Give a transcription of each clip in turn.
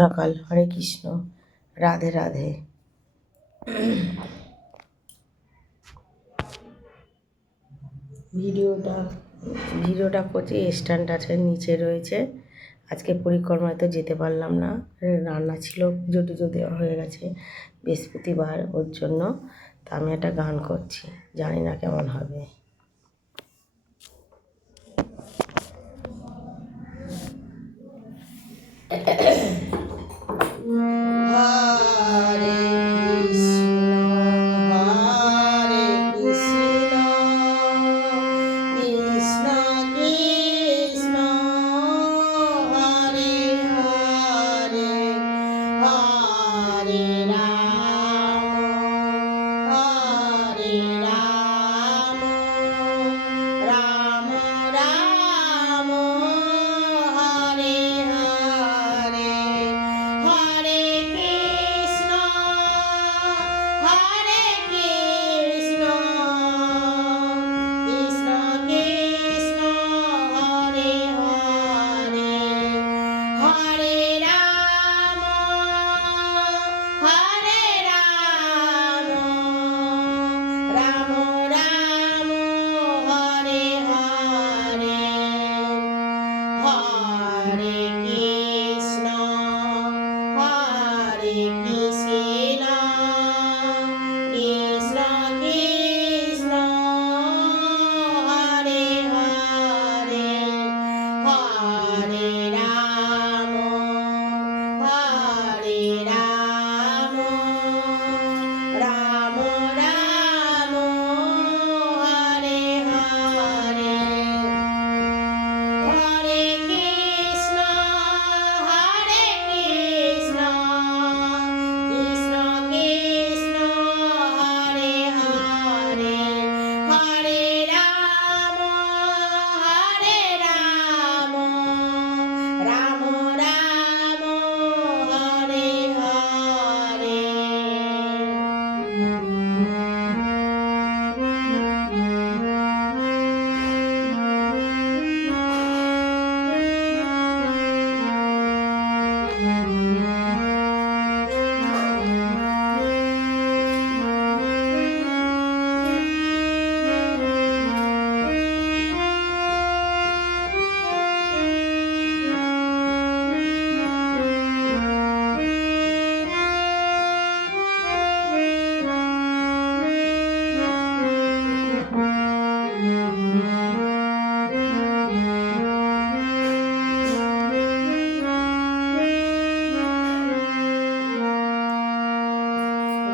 সকাল, হরে কৃষ্ণ, রাধে রাধে। ভিডিওটা করছি, স্ট্যান্ড আছে নিচে রয়েছে। আজকে পরিক্রমায় তো যেতে পারলাম না, রান্না ছিল, পুজো টুজো দেওয়া হয়ে গেছে বৃহস্পতিবার, ওর জন্য। তা আমি একটা গান করছি, জানি না কেমন হবে।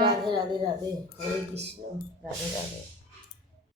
রাধে রাধে রাধে, হরে কৃষ্ণ, রাধে রাধে।